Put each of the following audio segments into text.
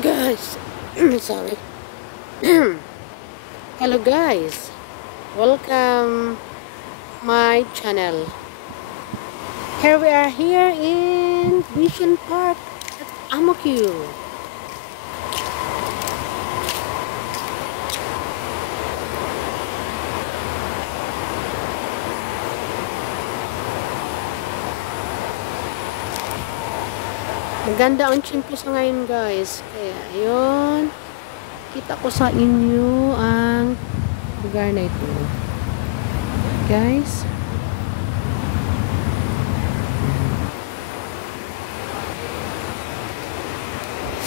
Guys, sorry. Hello guys, welcome my channel. Here we are here in Vision Park at Amokyu. Maganda ang tiyempo sa ngayon guys. Kaya ayun, kita ko sa inyo ang lugar na ito. Guys.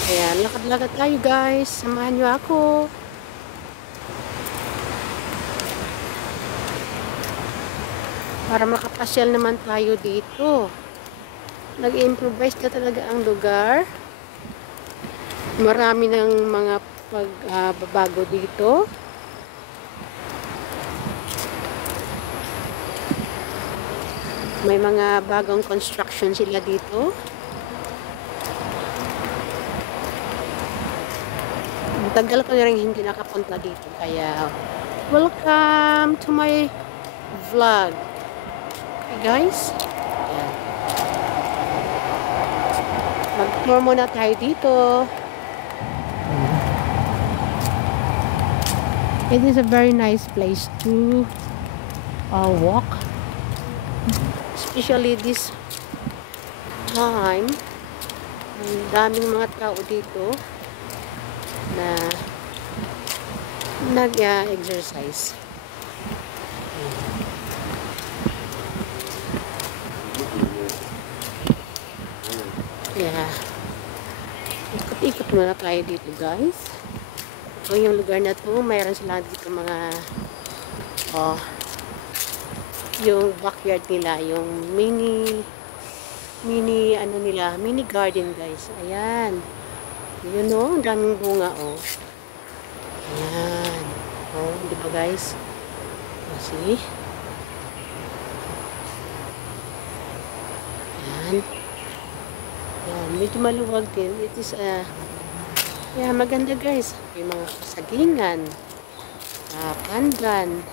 Kaya lakad-lakad tayo guys. Samahan nyo ako. Para makapasyal naman tayo dito. Nag-improvise na talaga ang lugar. Marami ng mga pagbabago dito. May mga bagong construction sila dito. Tagal ko na rin hindi nakapunta dito. Kaya, welcome to my vlog. Okay guys? Ayan. Mag-tour muna tayo dito. It is a very nice place to walk. Especially this time. Ang daming mga tao dito na nag-exercise. Yeah. Ikot-ikot muna tayo dito guys. So yung lugar na to, mayroon sila dito mga yung backyard nila, yung mini ano nila, mini garden guys. Ayan. Yun o, ang daming bunga o. Ayan. O, di ba guys? See? Ayan. Ayan, medyo maluwag din. It is maganda guys. May mga kasagingan, pandan,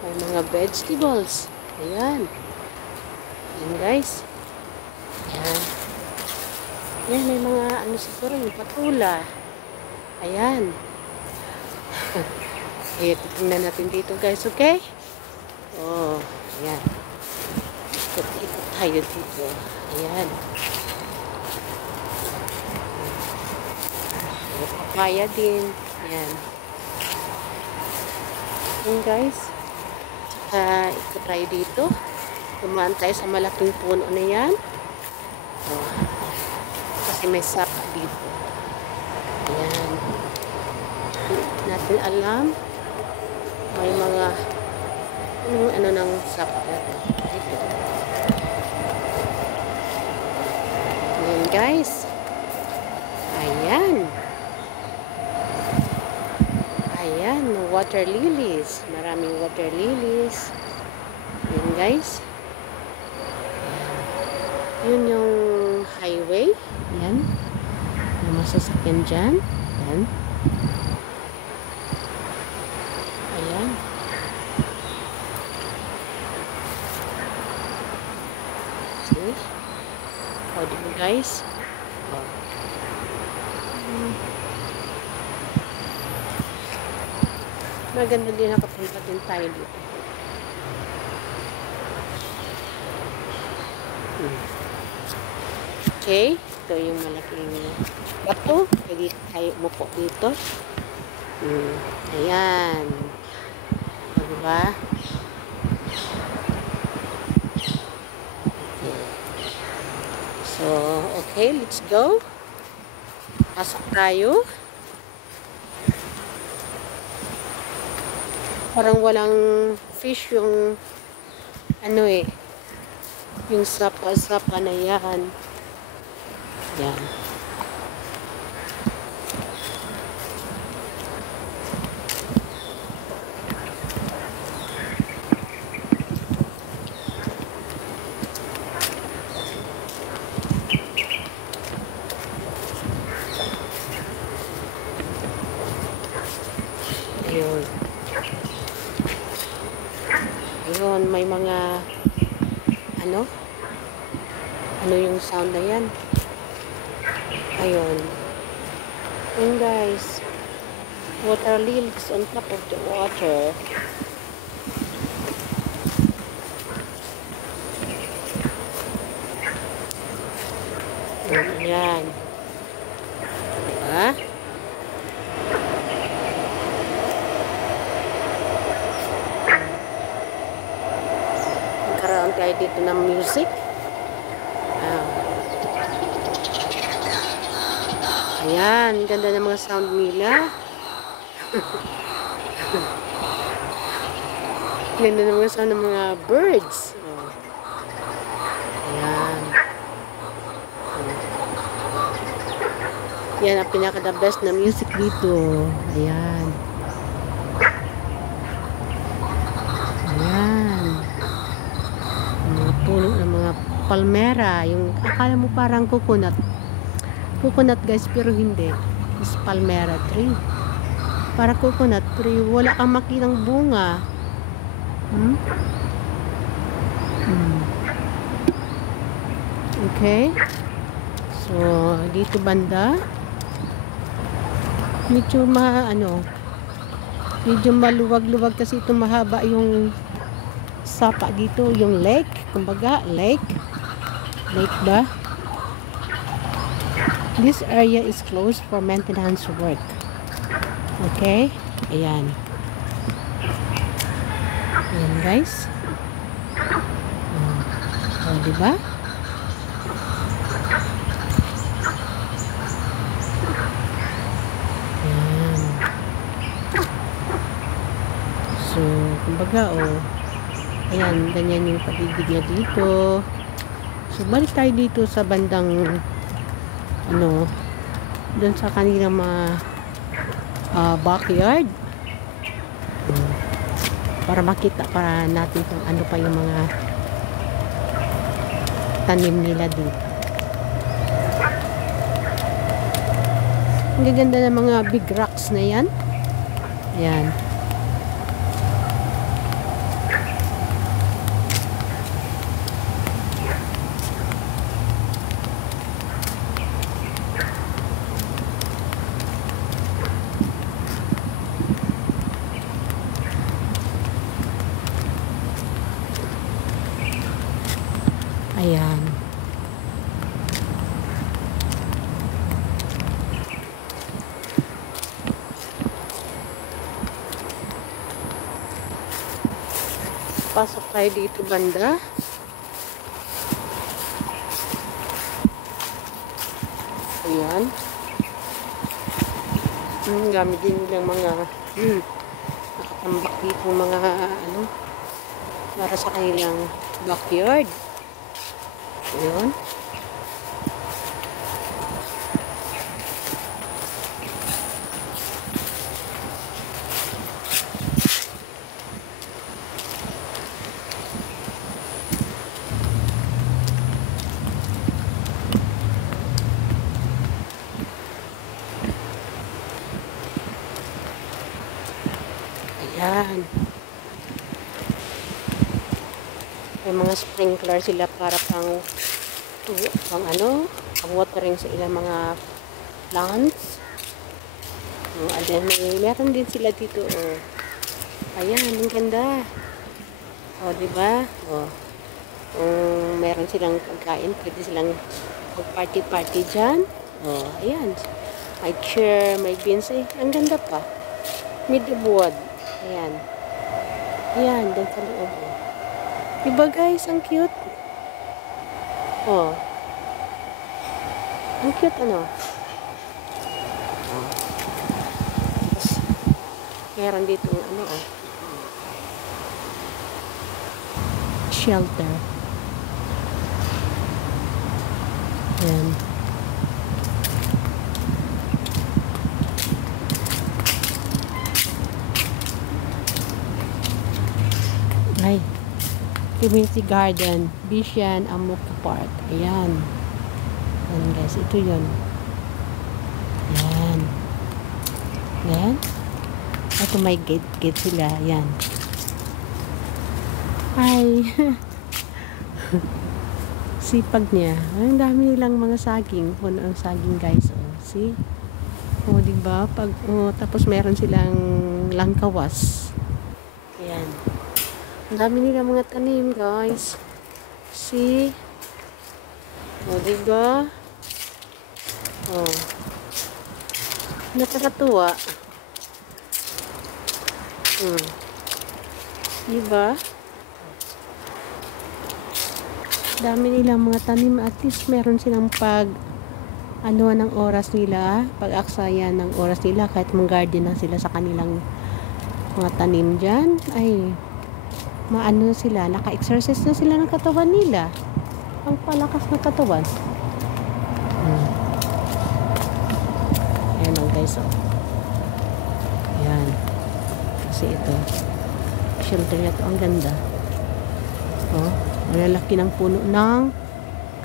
may mga vegetables. Ayan. Ayan guys. Ayan. Ayan, may mga ano siguro yung patula. Ayan. Okay, titingnan natin dito guys, okay? Oh, ayan. Ikot-ikot tayo dito. Ayan. Papaya din. Ayan. Ayan guys. Tsaka ikot tayo dito. Tumaan tayo sa malaking puno na yan. Oh. Kasi may sapa dito. Ayan. Hindi natin alam. May mga ano ng sapa natin. Dito. Ayan guys. Ayan. Ayan, water lilies. Maraming water lilies. Ayan guys. Yun yung highway. Ayan. Yung masasakyan dyan. Ayan. Ayan. See? O, diba guys? O. Maganda din nakapunta din tayo dito. Okay, ito yung malaking bato. Pwede tayo umupo dito. Ayan. Diba? So, okay, let's go. Pasok tayo. Parang walang fish yung ano yung sapa-sapa na yan. Yan. may mga ano yung sound na yan. Ayun. Ayun guys. Water lilies on top of the water. Ayan. Diba? Nagkaroon tayo dito ng music. Ayan, ganda ng mga sound nila. Ganda ng mga sound ng mga birds. Ayan. Yan ang pinaka-the best na music dito. Ayan. Ayan. Mga puno ng mga palmera. Yung akala mo parang coconut. Coconut guys, pero hindi. Is palmera tree. Para coconut tree. Wala kang makitang bunga. Okay. So, dito banda. Medyo medyo maluwag-luwag kasi ito mahaba yung sapa dito. Yung lake. Kumbaga, lake ba? This area is closed for maintenance work. Okay? Ayan. Ayan guys. Diba? Ayan. So, kumbaga, ayan, ganyan yung paligid niya dito. So, balik tayo dito sa bandang doon sa kanilang mga backyard para makita para natin kung ano pa yung mga tanim nila dito. Ang gaganda ng mga big rocks na yan. Ayan. Ayan. Pasok tayo dito banda. Ayan. Gamit din nilang mga nakatambak dito mga para sa kanilang backyard. Ayan. Ayan. May mga sprinkler sila para pang watering sa ilang mga plants. And then meron din sila dito. Ayan, ang ganda. Diba? Meron silang pagkain, pwede silang mag-party dyan. Ayan. May chair, may beans. Ang ganda pa. Midwood. Ayan. Ayan, dyan sa loob. Diba guys, ang cute? Ang cute meron dito shelter. Ayan. Ay, community garden, Bishan Amuka Park. Ayan. Ayan guys, ito yun. Ayan. Ayan. Ito may gate sila. Ayan. Hi. Sipag niya. Ang dami nilang mga saging. Puno ang saging, guys. Oh, see? Oh, diba? Tapos meron silang langkawas. Ayan. Ang dami nilang mga tanim, guys. See? Oh, diba? Oh. Nakakatuwa. Diba? Dami nilang mga tanim. At least meron silang ng oras nila. Pag-aksaya ng oras nila. Kahit mag-garden na sila sa kanilang mga tanim dyan. Ay, maano sila. Naka-exercise na sila ng katawan nila. Ang palakas na katawan. Ayan o guys. Ayan. Kasi ito. Shelter na ito. Ang ganda. Oh, malalaki ng puno ng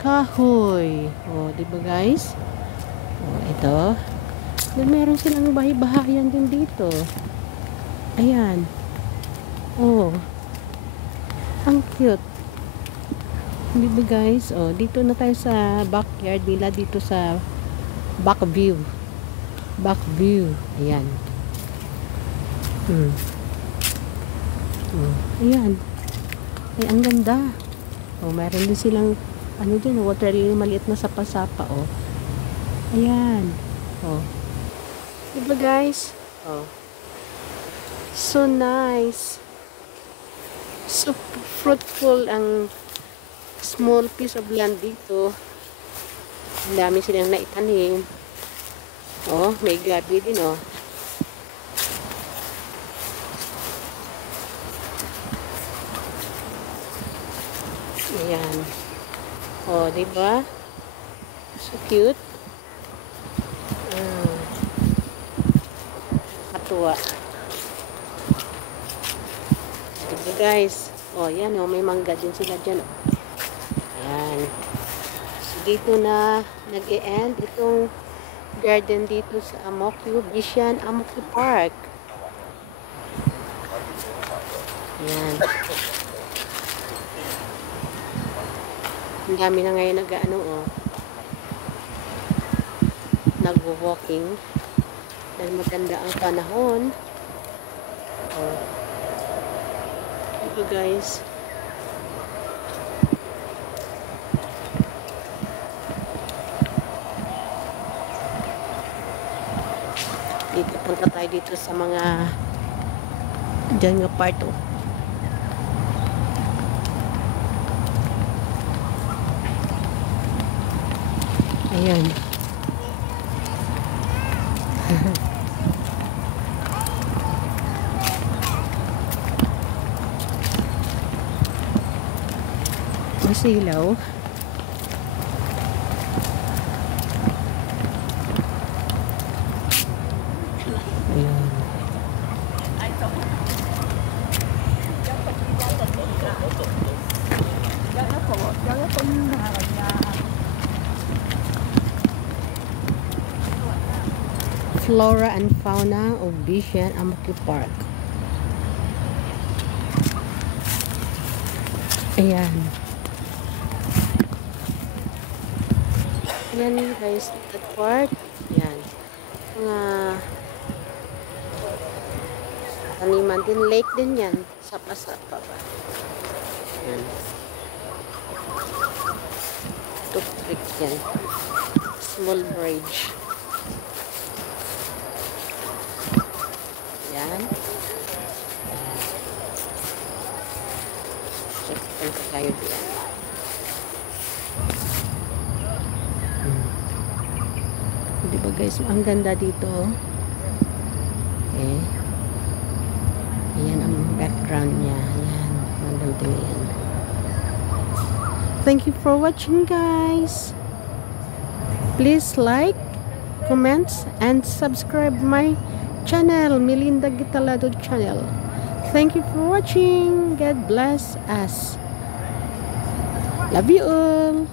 kahoy. Oh, diba guys? Oh, ito. Then meron silang bahay-bahayan din dito. Ayan. Oh. Ang cute. Diba guys? Oh, dito na tayo sa backyard nila, dito sa back view. Back view. Ayan. Oh, ayan. Ay, ang ganda. Oh, meron din silang dyan, water lily, maliit na sapa-sapa, oh. Ayan. Oh. Diba guys? Oh. So nice. So fruitful ang small piece of land dito. Ang dami silang naitanim. Oh, may gabi din, oh. Ayan. Oh, diba? So cute. Katuwa. Diba guys? Oh, yan oh. May mangga din sila dyan. Ayan. So, dito na nag-e-end itong garden dito sa Amokyo, Bishan Amokyo Park. Ayan. Ang dami na ngayon nag-walking dahil maganda ang panahon. Oh. Ito guys. Dito punta tayo dito sa mga dyan nga part, oh. Ayan. Masilaw. Ayan. Flora and fauna of Bishan Amokyo Park. Ayan. Ayan guys, that part. Ayan. Mga taniman din, lake din yan. Sapa-sapa ba. Ayan. Tuk-trik yan. Small bridge. Ayan. Check tayo diyan. Diba guys, ang ganda dito. Okay. Ayan ang background niya. Ayan. Ang building yan. Thank you for watching guys. Please like, comment, and subscribe my channel, Melinda Gitalado channel. Thank you for watching. God bless us. Love you all.